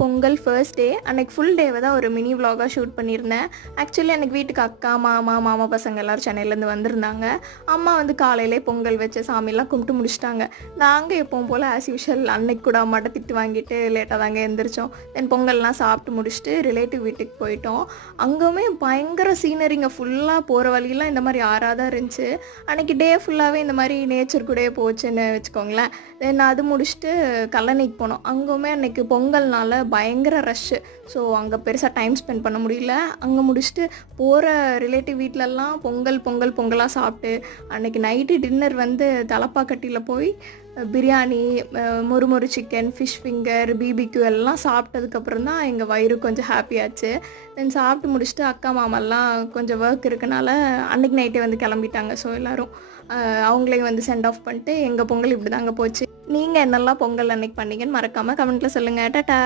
Pongal first day அன்றைக்கி full டேவை தான் ஒரு மினி விலாகாக ஷூட் பண்ணியிருந்தேன். ஆக்சுவலி எனக்கு வீட்டுக்கு அக்கா, மாமா பசங்க எல்லோரும் சென்னையிலேருந்து வந்திருந்தாங்க. அம்மா வந்து காலையிலே பொங்கல் வச்சு சாமியெல்லாம் கும்பிட்டு முடிச்சிட்டாங்க. நாங்கள் எப்பவும் போல் ஆஸ் யூஷுவல் அன்னைக்கு கூட அம்மாட்ட திட்டு வாங்கிட்டு லேட்டாக தாங்க எழுந்திரிச்சோம். தென் பொங்கல்லாம் சாப்பிட்டு முடிச்சுட்டு ரிலேட்டிவ் வீட்டுக்கு போயிட்டோம். அங்கேயுமே பயங்கர சீனரிங்க, ஃபுல்லாக போகிற வழியெல்லாம் இந்த மாதிரி ஆறாக தான் இருந்துச்சு. அன்றைக்கி டே ஃபுல்லாகவே இந்த மாதிரி நேச்சர் கூடயே போச்சுன்னு வச்சுக்கோங்களேன். தென் அது முடிச்சுட்டு கல்லணைக்கு போனோம். அங்கேயுமே அன்றைக்கி பொங்கல்னால பயங்கர ரஷ்ஷு. ஸோ அங்கே பெருசாக டைம் ஸ்பெண்ட் பண்ண முடியல. அங்கே முடிச்சுட்டு போகிற ரிலேட்டிவ் வீட்டிலலாம் பொங்கலாக சாப்பிட்டு அன்றைக்கி நைட்டு டின்னர் வந்து தலப்பாக்கட்டியில் போய் பிரியாணி, மொறு சிக்கன், ஃபிஷ் ஃபிங்கர், பிபிக்யூ எல்லாம் சாப்பிட்டதுக்கப்புறம் தான் எங்கள் வயிறு கொஞ்சம் ஹாப்பியாச்சு. தென் சாப்பிட்டு முடிச்சுட்டு அக்கா மாமெல்லாம் கொஞ்சம் ஒர்க் இருக்கனால அன்றைக்கி நைட்டே வந்து கிளம்பிட்டாங்க. ஸோ எல்லோரும் அவங்களையும் வந்து சென்ட் ஆஃப் பண்ணிட்டு எங்கள் பொங்கல் இப்படி தாங்க போச்சு. நீங்கள் என்னெல்லாம் பொங்கல் அன்றைக்கி பண்ணீங்கன்னு மறக்காமல் கமெண்ட்டில் சொல்லுங்கள். டாடா.